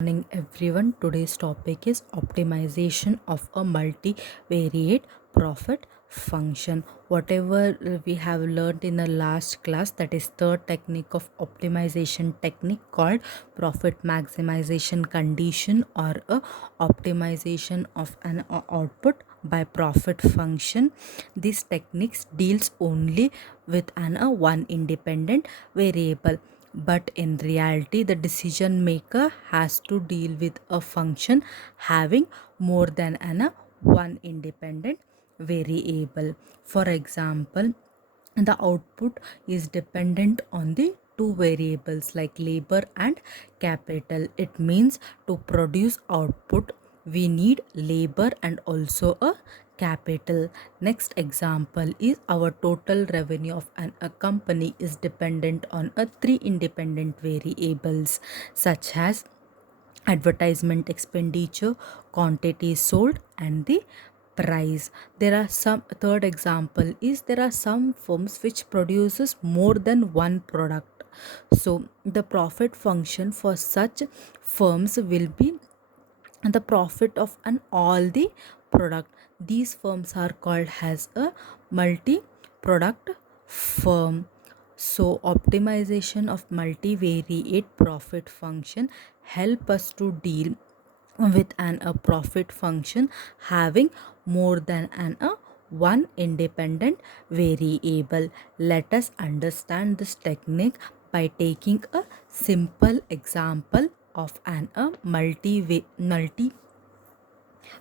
Morning everyone. Today's topic is optimization of a multivariate profit function. Whatever we have learned in the last class, that is third technique of optimization technique called profit maximization condition or a optimization of an output by profit function. This techniques deals only with an one independent variable, but in reality the decision maker has to deal with a function having more than one independent variable. For example, the output is dependent on the two variables like labor and capital. It means to produce output we need labor and also a capital. Next example is our total revenue of a company is dependent on a three independent variables such as advertisement expenditure, quantity sold, and the price. There are some third example is there are some firms which produces more than one product. So the profit function for such firms will be the profit of an all the product. These firms are called as a multi product firm. So optimization of multivariate profit function help us to deal with a profit function having more than a one independent variable. Let us understand this technique by taking a simple example of a multi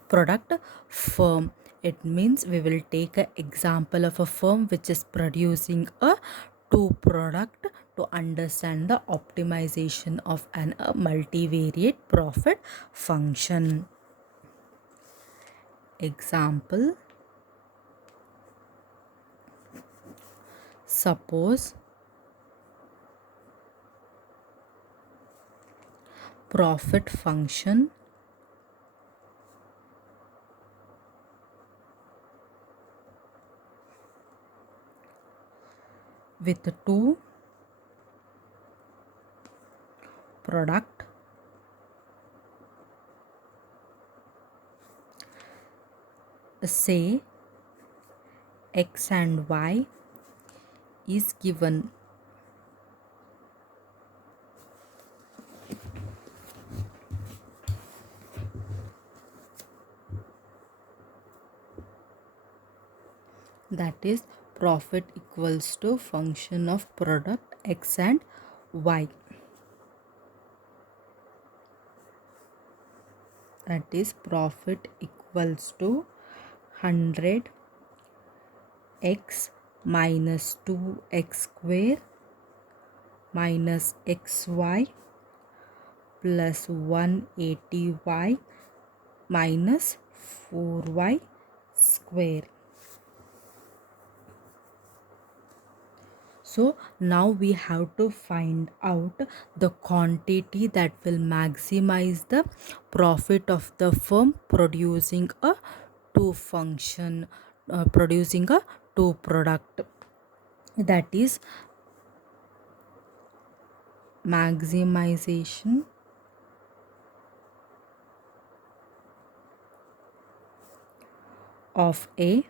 product firm. It means we will take an example of a firm which is producing a two product to understand the optimization of a multivariate profit function. Example, suppose profit function with two product say x and y is given. That is profit equals to function of product x and y. That is profit equals to 100 x minus 2x square minus xy plus 180y minus 4y square. So now we have to find out the quantity that will maximize the profit of the firm producing a two function, producing a two product. That is maximization of a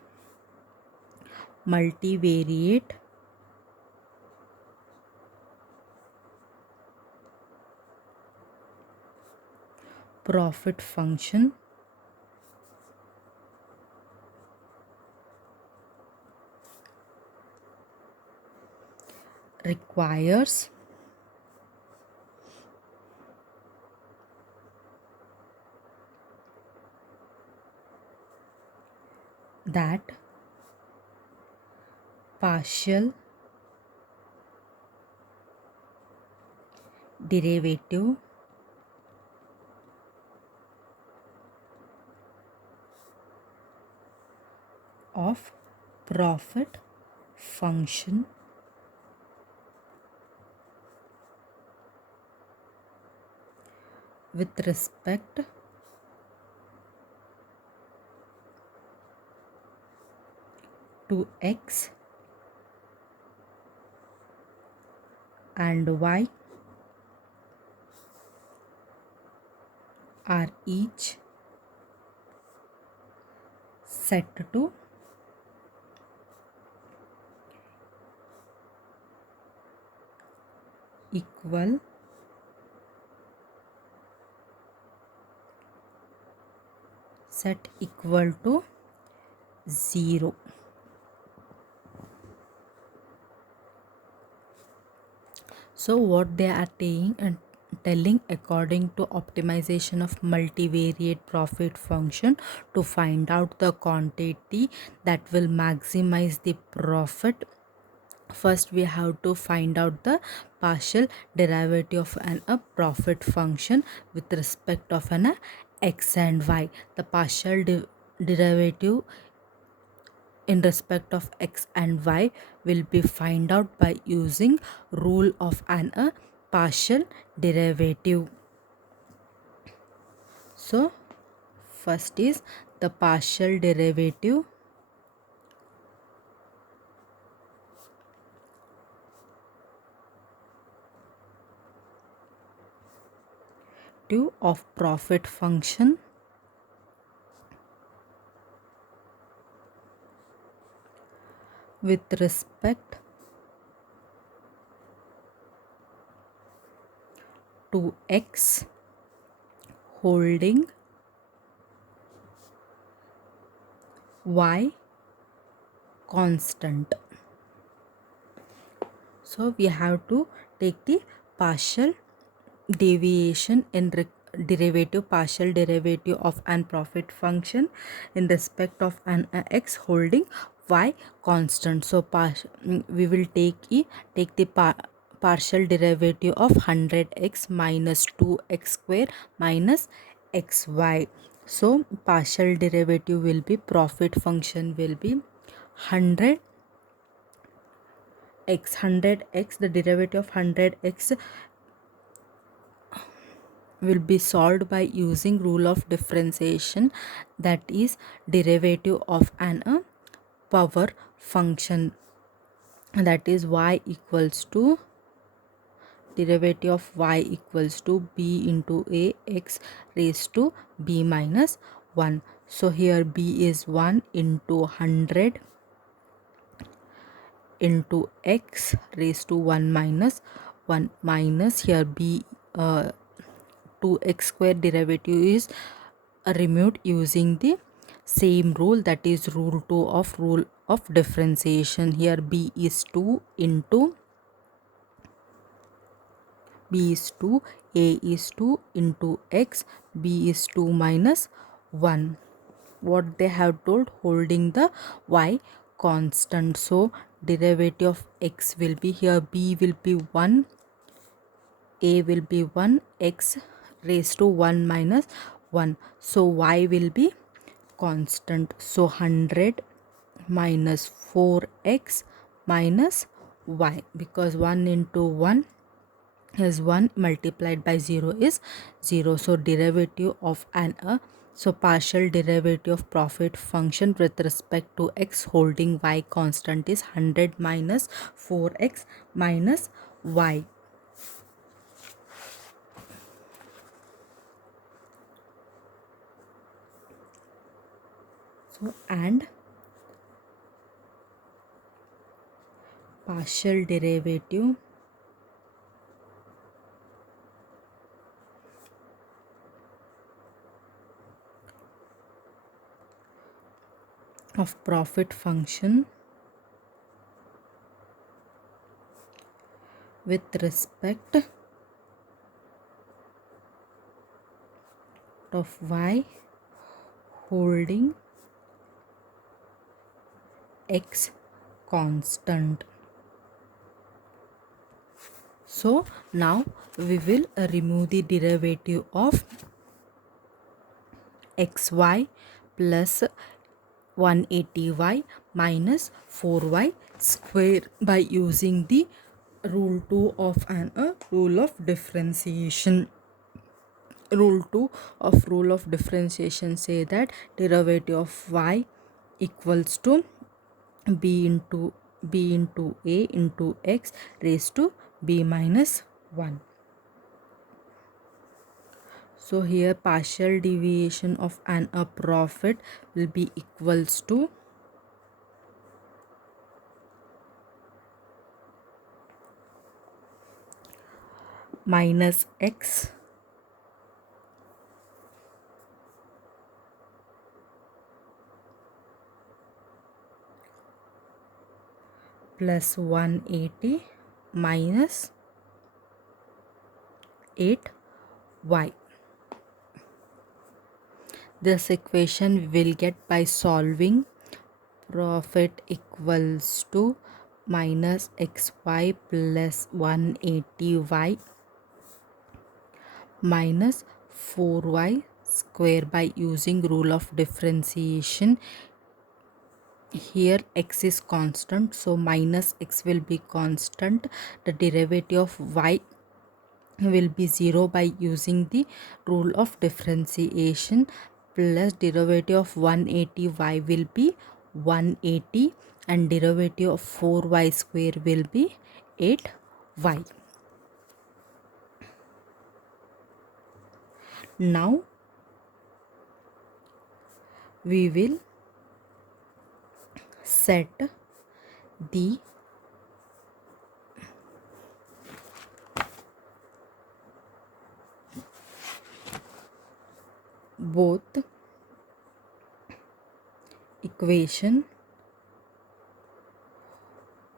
multivariate profit function requires that partial derivative of profit function with respect to x and y are each set to equal to 0. So what they are telling according to optimization of multivariate profit function, to find out the quantity that will maximize the profit, first we have to find out the partial derivative of a profit function with respect of an x and y. The partial derivative in respect of x and y will be find out by using rule of an partial derivative. So first is the partial derivative of profit function with respect to x holding y constant. So we have to take the partial deviation in derivative, partial derivative of an profit function in respect of an x holding y constant. So we will take the partial derivative of 100x minus 2x square minus xy. So partial derivative will be, profit function will be 100x, the derivative of 100x will be solved by using rule of differentiation, that is derivative of an power function, that is y equals to derivative of y equals to b into a x raised to b minus 1. So here b is 1 into 100 into x raised to 1 minus 1 minus here b 2x square derivative is removed using the same rule, that is rule 2 of rule of differentiation. Here b is 2 into b is 2, a is 2 into x, b is 2 minus 1. What they have told, holding the y constant. So derivative of x will be, here b will be 1, a will be 1, x raised to 1 minus 1. So y will be constant. So 100 minus 4x minus y, because 1 into 1 is 1 multiplied by 0 is 0. So derivative of an so partial derivative of profit function with respect to x holding y constant is 100 minus 4x minus y. So and partial derivative of profit function with respect of y holding x constant. So now we will remove the derivative of xy plus 180y minus 4y square by using the rule 2 of an rule of differentiation. Rule 2 of rule of differentiation say that derivative of y equals to b into a into x raised to b minus 1. So here partial deviation of a profit will be equals to minus x plus 180 minus 8y. This equation we will get by solving. Profit equals to minus xy plus 180y minus 4y square by using rule of differentiation. Here x is constant, so minus x will be constant. The derivative of y will be 0 by using the rule of differentiation, plus derivative of 180y will be 180 and derivative of 4y square will be 8y. Now we will set the both equation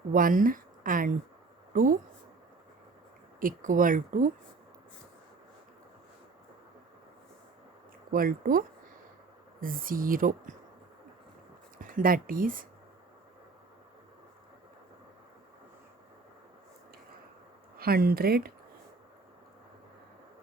1 and 2 equal to 0, that is 100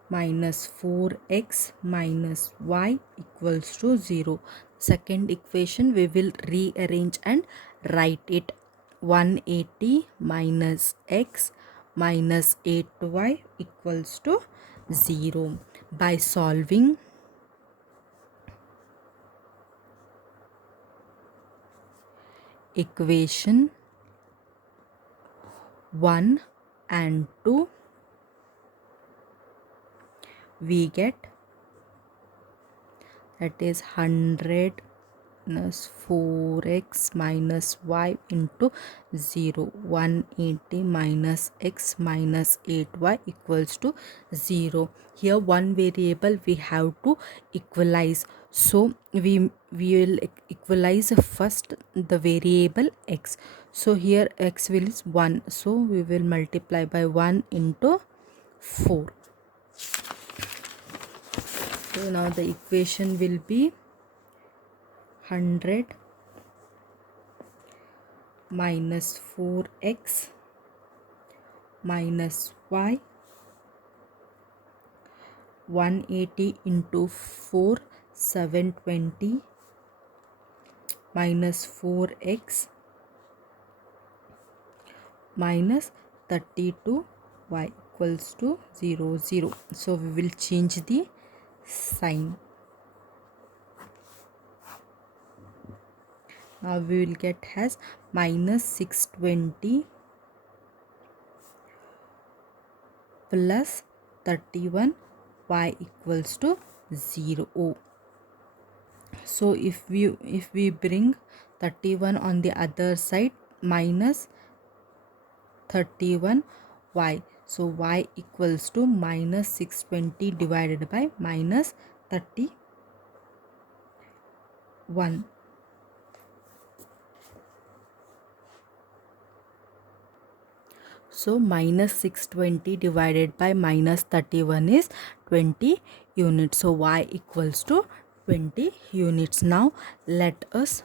minus 4x minus y equals to 0. Second equation we will rearrange and write it. 180 minus x minus 8y equals to 0. By solving, equation 1 and 2 we get, that is 100 minus 4x minus y into 0. 180 minus x minus 8y equals to 0. Here one variable we have to equalize, so we will equalize first the variable x. So here x will is 1, so we will multiply by 1 into 4. So now the equation will be 100 minus 4x minus y, 180 into 4, 720 minus 4x minus 32y equals to 0, 0. So we will change the sign. Now we will get as minus 620 plus 31 y equals to 0. So if we bring 31 on the other side, minus 31 y, so y equals to minus 620 divided by minus 31. So minus 620 divided by minus 31 is 20 units. So y equals to 20 units. Now let us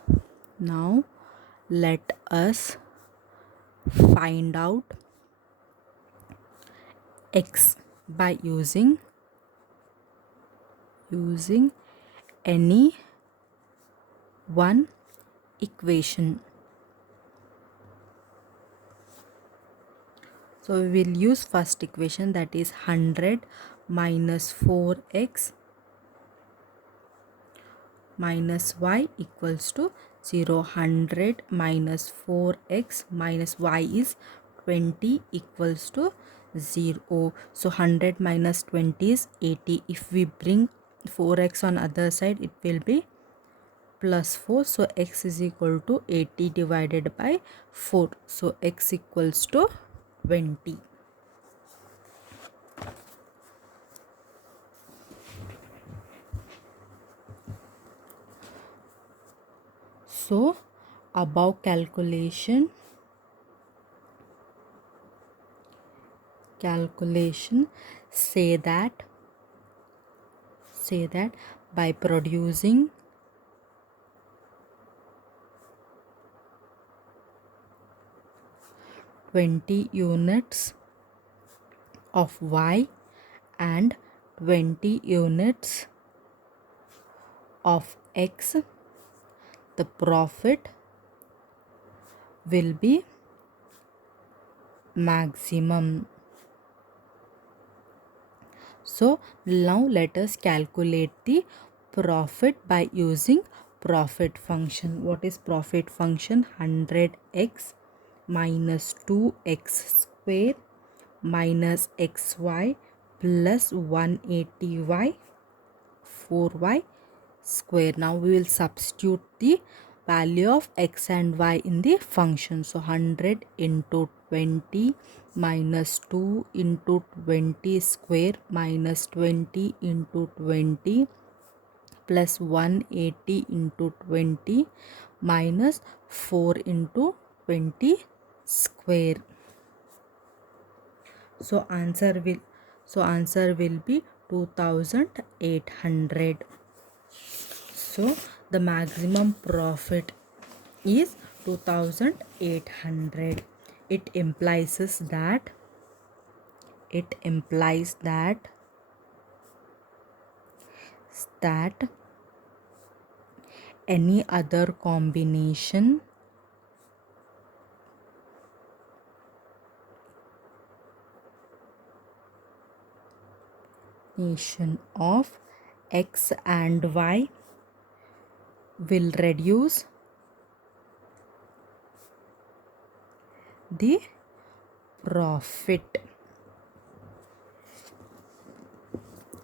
find out x by using any one equation. So we will use first equation, that is 100 minus 4x minus y equals to 0. 100 minus 4x minus y is 20 equals to 0. So 100 minus 20 is 80. If we bring 4x on other side, it will be plus 4. So x is equal to 80 divided by 4. So x equals to 20. So above calculation say that by producing 20 units of y and 20 units of x, the profit will be maximum. So now let us calculate the profit by using profit function. What is profit function? 100x minus 2x square minus xy plus 180y 4y square. Now we will substitute the value of x and y in the function. So 100 into 20 minus 2 into 20 square minus 20 into 20 plus 180 into 20 minus 4 into 20 square. So answer will be 2800. So the maximum profit is 2800. It implies that any other combination of x and y will reduce the profit.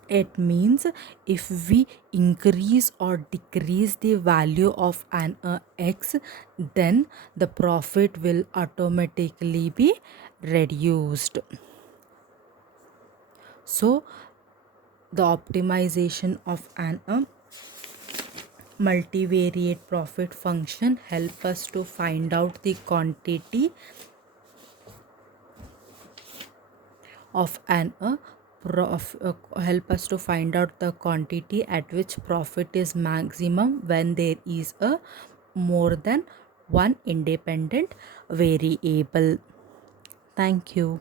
It means if we increase or decrease the value of an x, then the profit will automatically be reduced. So the optimization of an multivariate profit function help us to find out the quantity of an help us to find out the quantity at which profit is maximum when there is a more than one independent variable. Thank you.